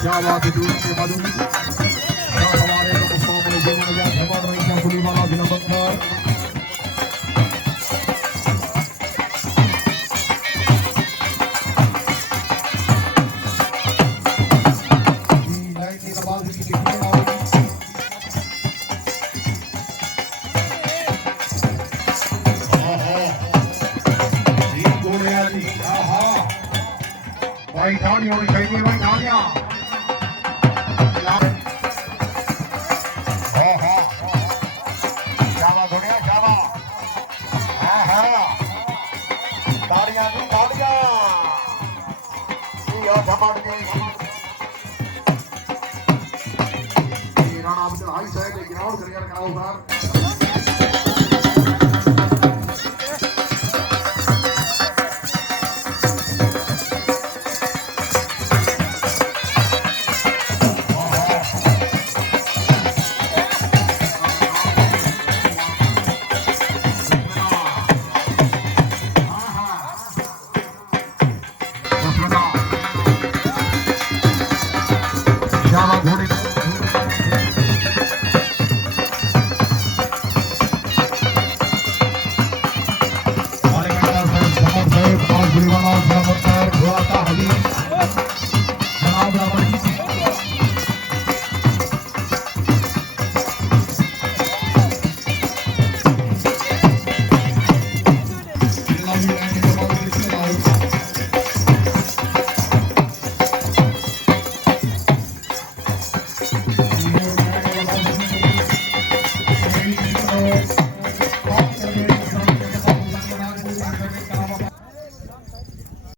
क्या बात है दूर से मालूम हमारे मुकाबले जीवन में खबर रही है पुली वाला जिला बंदर लाइन की आवाज की दिखने वाली जी बोले आली आहा भाई थाली होनी चाहिए भाई थालियां राणा अब्दुल हाई साहब ग्राउंड क्लियर कराओ सर Gracias.